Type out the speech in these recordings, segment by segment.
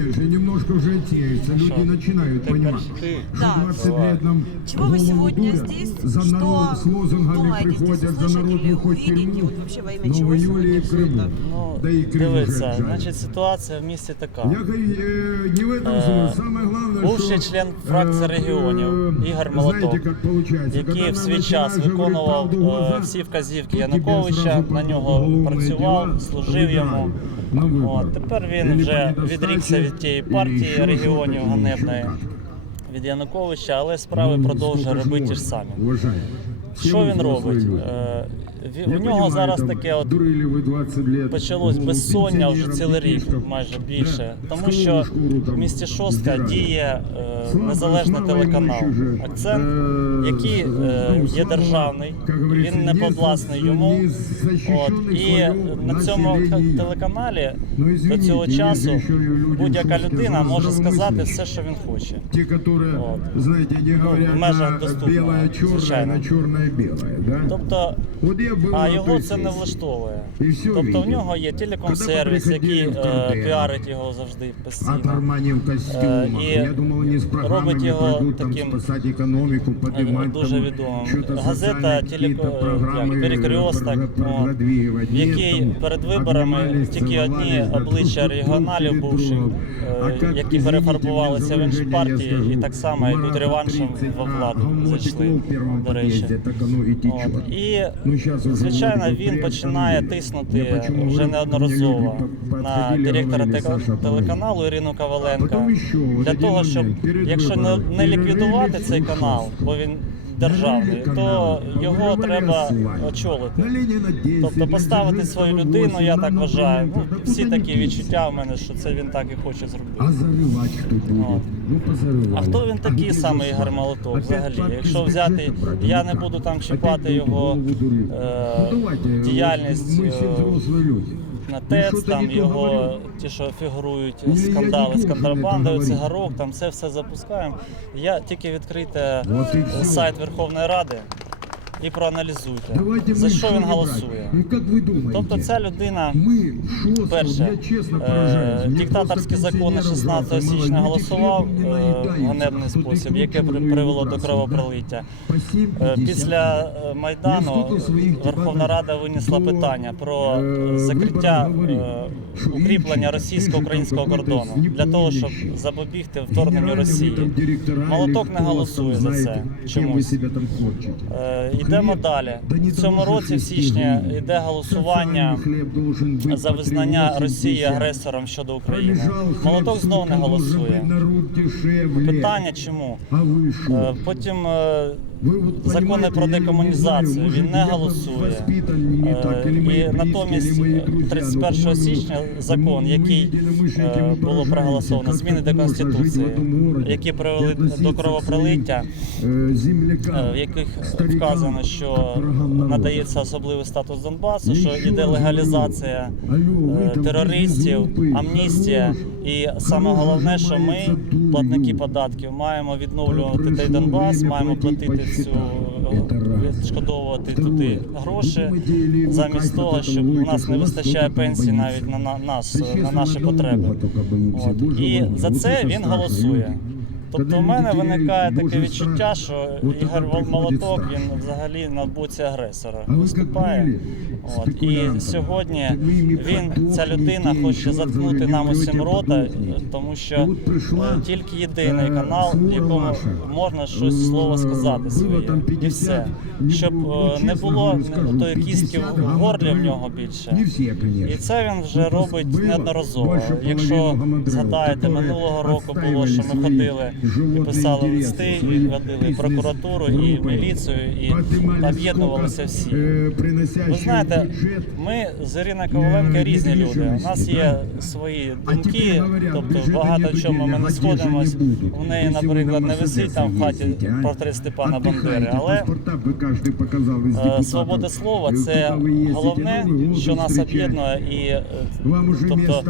Же немножко уже теется, люди Что? начинают Ты понимать, почти. что Да. 20 лет нам Чего вы голову сегодня дурят, здесь? за Что народ с лозунгами думаете здесь приходят, за услышать народ или выходит в увидеть? тюрьму, И вот вообще во имя но в чего июле сегодня и в всё Крыму. это? Ну, Да и Крым дивіться, уже жаль. значить ситуація в місті така. Я говорю, э, не в этом Э, смысле. Самое главное, бывший что, член фракции э, регионов э, Игорь знаете, Молоток, как получается, який когда в нам свій час начинаешь говорить виконував правду в глаза, е, всі вказівки то тебе Януковича, сразу на по нього уголовные працював, дела служив йому. выбирают на выборы. От, тепер він Или вже по відрікся недостаче, від тієї или партії еще регіонів что-то, или ганебної, еще как-то. від Януковича, але справи Ну, продовжує сколько ж робити ті можно, ж самі. уважаемые. Все Що мы він взрослые робить? Е, Я У нього понимаю, зараз там, таке от дурили ви 20 лет почалось голову безсоння вже пенсіонерам, цілий рік, дітишкам. майже більше. Да. Тому що шкуру там в місті Шостка діє е, Слава- незалежний слава телеканал ще ж, Акцент, е, який е, ну, є слава, державний, як говориться, він не не подвласний за- йому. не От, защищений і на цьому телеканалі Ну, до извините, цього є часу ще й люди будь-яка людина може сказати здравомислящі. все, що він хоче. Те, которые, Вот. знаете, не говорят в межах на доступного, белое черное, звичайно. на черное белое, да? Тобто, Вот я а на його той це не сессии. влаштовує. І все Тобто в видел. нього є телеком-сервіс, Когда який поприходили в е, Карден. піарить його завжди От постійно. Армани в костюмах. Е, і Я думал, они с программами робить його пойдут там таким, спасать экономику, поднимать дуже там відомим. что-то Газета социальные «Телеко- какие-то программы, як, «Перекресток», про- ну, продвигать. в якій Нет, там перед виборами обнимались, тільки одні целовались, да, обличчя друг регіоналів перед бувших, другом. е, А как, які извините, перефарбувалися в без інші уважения я партії скажу, і так само йдуть Марата реваншем 30, во а владу Гомотик зайшли, в первом до речі. подъезде, так оно и течет. От. І, Ну, щас уже звичайно, він починає тиснути вже неодноразово на директора телеканалу Ірину Коваленко для того, щоб якщо не ліквідувати цей канал, бо він державний, то його треба очолити. На Леніна 10, Тобто поставити свою людину, я так вважаю. Ну, всі такі відчуття в мене, що це він так і хоче зробити. От. Ну. А хто він такий саме Ігор? Молоток взагалі? Якщо взяти, я не буду там чіпати його е, Ну, діяльність е. На Ну, ТЕЦ, там його ті, що фігурують Ні, скандали з контрабандою, цигарок, там це все запускаємо. Я тільки відкрийте Вот сайт Верховної Ради і проаналізуйте, Давайте за що він голосує. брати? Ви думаєте? Тобто ця людина. Перше, е, диктаторські закони 16 січня голосував не е, в ганебний спосіб, яке при- привело до кровопролиття. да? По 7, Е, 50. Після Майдану Верховна Рада винесла питання про закриття укріплення російсько-українського кордону для того, щоб запобігти вторгненню Росії. Молоток не голосує за це чомусь. Е, Йдемо далі. да В цьому році, в 6 січні, йде голосування за визнання Росії агресором щодо України. Молоток знову не голосує. Питання чому? Е. Потім е, закони про декомунізацію він не голосує. Е, І натомість или мої 31 ну, січня закон, який е, було проголосовано, зміни до Конституції, які привели до кровопролиття, е, в яких вказано, що надається особливий статус Донбасу, що йде легалізація терористів, амністія. І саме головне, що ми, платники податків, маємо відновлювати той Донбас, маємо платити платити по всю счетам. Это раз. відшкодовувати Второе. туди гроші, Ви думаєте, или ви замість кайф того, от щоб этого у нас не ловите, вистачає що вас пенсії хто-то навіть на, на нас, Та, чесно, на наші на потреби. Бога тільки боїться, От. Боже І мой. за Вот це это він страшно, голосує. Тобто у мене виникає таке відчуття, що Ігор Молоток він взагалі на боці агресора виступає. От. І сьогодні він, ця людина хоче заткнути нам усім рота, тому що е, тільки єдиний е, канал, в якому можна щось слово Е, сказати своє. І все. Щоб е, не було тої кістки в горлі в нього більше. І це він вже Ну, робить неодноразово. Якщо згадаєте, минулого року було, що ми ходили і писали листи, свої і ходили в прокуратуру, і міліцію, і об'єднувалися всі. Ви знаєте, ми з Іриною Коваленко Е, різні люди. У нас є свої думки, тобто багато чому ми не сходимось. У неї, наприклад, не висить там в хаті портрет Степана Бандери, але Е. Свобода слова Е, це головне, ну, що нас об'єднує, і е, тобто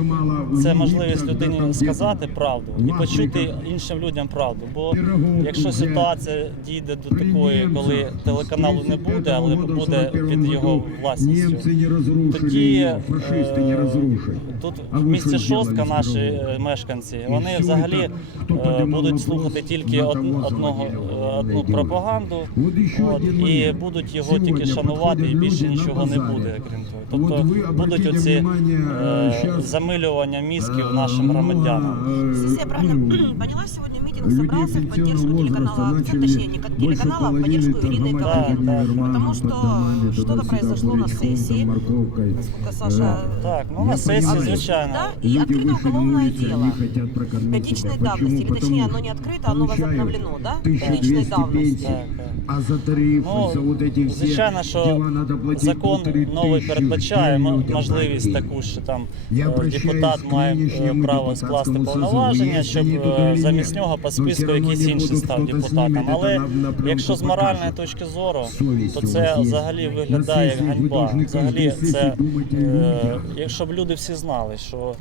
це можливість людині сказати правду і почути іншим людям людям правду. Бо Пироговку якщо вже ситуація дійде до При такої, немцах коли телеканалу не буде, але года, в буде 41 під його году власністю. Немцы не разрушили Тоді ее, фашисты не е, разрушили. тут А в ви місті що Шостка зробили з наші Пироговкою? е, мешканці, І вони всё взагалі это, хто е, піднімав будуть вопрос, слухати тільки на од- того одного заводила, е, одну не пропаганду, Вот еще от, один і момент. будуть його Сьогодні тільки шанувати, і підходять більше люди на нічого не базарі. буде, крім того. От Тобто ви будуть обратите оці внимание, е, е, щас, замилювання мізків Э, нашим мало, громадянам. э, Если я правильно ну, поняла, сегодня митинг людей собрался в поддержку пенсионного телеканала, возраста ну, точнее, не начали телеканала, а в больше поддержку половины Ирины торговать Да, Коваленко. да. универмагом, Потому что под домами, что-то туда-сюда, произошло на бурячком, сессии. там, морковкой. Насколько Саша... Так, ну Я на сесії, понимаю. звичайно. Да, и Люди открыто вышли на уголовное улицы, дело. они хотят прокормить Годичной себя. давности, Почему? или точнее, Потому оно не открыто, оно получают возобновлено, да? 1200 Годичной давности. пенсий. Так, так. А за тарифи, Ну, за вот эти всі звичайно, що діла надо платити закон полтори новий тисячі передбачає м- людям можливість платити. таку, що там Я е, обращаюсь депутат к має е, нынешнему право скласти депутатскому повноваження, созыву. щоб Есть они тут е, или замість нет, нього по списку якісь інші якийсь інший став депутатом. Але якщо з моральної точки зору, то це взагалі виглядає як ганьба. Взагалі, це е, якщо б люди всі знали, що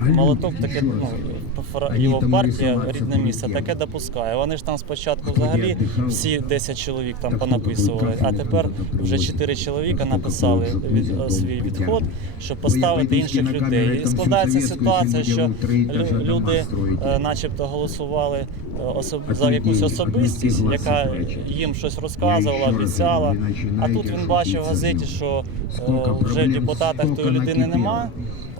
молоток таке, ну його партія, рідне місце, таке допускає. Вони ж там спочатку взагалі всі 10 чоловік там понаписували, а тепер вже привозить? 4 чоловіка написали від, е, свій відход, щоб поставити інших людей. І складається ситуація, що люди, е, начебто, голосували е, особ... За якусь особистість, яка їм щось розказувала, обіцяла. А тут він бачив в газеті, що вже в депутата скільки тої людини нема.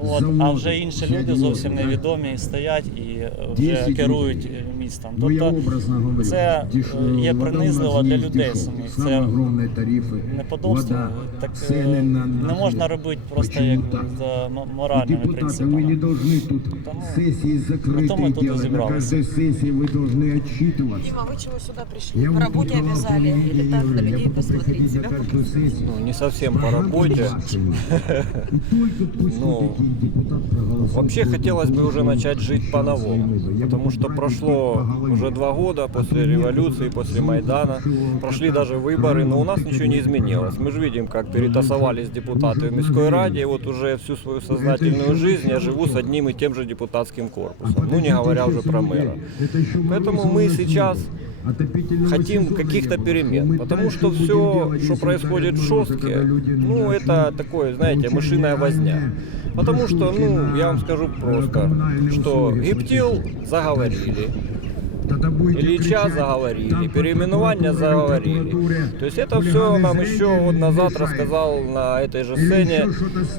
От, а вже інші люди зовсім невідомі стоять і е, вже керують людей. е, містом. Ну, я Тобто образно говорю. це Деш- е, є вода у принизливо нас для не людей дешева. самих. Самые Це огромные тарифы. неподобство. Вода, Так е, цены на, на не можна хлеб. робити просто Почему як так? за м- И моральними депутаты, вы принципами. не должны тут Тому- сессии Зато мы закрытые тут и делать. На собрались. каждой сессии вы должны отчитываться. Дима, вы чего сюда пришли? Я По вот работе тут говорил, обязали что или я так, говорю, на я людей буду посмотреть приходить себя? на каждую сессию. Ну, не совсем по работе. И только пусть Ну, вот такие депутаты проголосуют. Вообще хотелось бы уже начать жить по-новому, Я потому буду что брать прошло по голове. уже два года после революции, после Майдана, прошли даже выборы, но у нас ничего не изменилось. Мы же видим, как перетасовались депутаты в Мирской Раде, и вот уже всю свою сознательную жизнь я живу с одним и тем же депутатским корпусом, ну не говоря уже про мэра. Поэтому мы сейчас хотим каких-то перемен, потому что все, что происходит в Шостке, ну это такое, знаете, мышиная возня. Потому что, ну, я вам скажу просто, что Гептил заговорили, Ильича заговорили, переименования заговорили. То есть это все нам еще вот назад рассказал на этой же сцене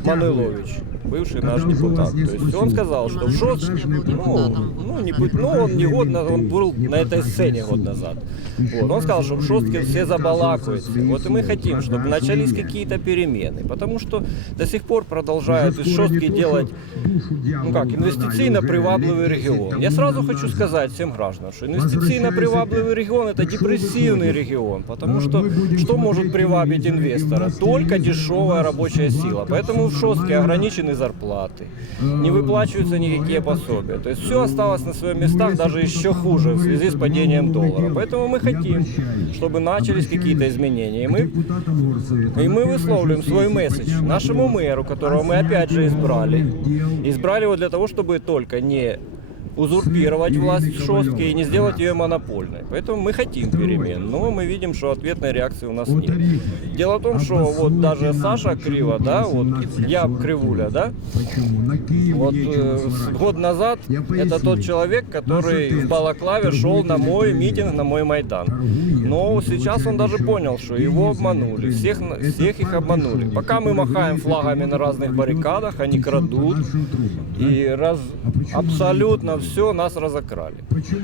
Манилович, бывший наш депутат. То есть он сказал, что в Шостке, ну, ну, не, будь- ну, он не год, на- он был на этой сцене год назад. Вот. Он сказал, что в Шостке все забалакаются. Вот и мы хотим, чтобы начались какие-то перемены. Потому что до сих пор продолжают из Шостки делать ну как, инвестицийно привабливый регион. Я сразу хочу сказать всем гражданам, что инвестицийно привабливый регион это депрессивный регион, потому что что может привабить инвестора? Только дешевая рабочая сила. Поэтому в Шостке ограничены зарплаты, не выплачиваются никакие пособия. То есть все осталось на своих местах, даже еще хуже в связи с падением доллара. Поэтому мы хотим, чтобы начались какие-то изменения. И мы и мы высловливаем свой месседж нашему мэру, которого мы опять же избрали. Избрали его для того, чтобы только не узурпировать власть в Шостке и не сделать ее монопольной. Поэтому мы хотим перемен, но мы видим, что ответной реакции у нас нет. Дело в том, что вот даже Саша Криво, да, вот я Кривуля, да, вот э, год назад это тот человек, который в Балаклаве шел на мой митинг, на мой Майдан. Но сейчас он даже понял, что его обманули, всех, всех их обманули. Пока мы махаем флагами на разных баррикадах, они крадут и раз, абсолютно все нас разокрали.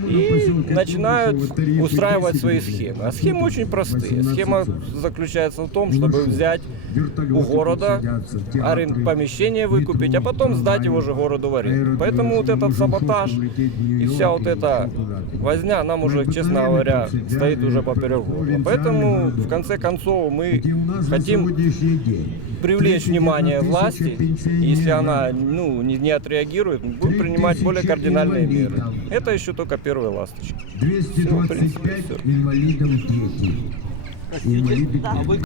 И начинают устраивать свои схемы. А схемы очень простые. Схема заключается в том, чтобы взять у города арен- помещение выкупить, а потом сдать его же городу в аренду. Поэтому вот этот саботаж и вся вот эта возня нам уже, честно говоря, стоит уже поперек горла. Поэтому, в конце концов, мы хотим привлечь внимание власти, если она ну, не, не отреагирует, мы будем принимать более кардинальные меры. Это еще только в принципе, 225 всё. инвалидов дети. Инвалиды дети.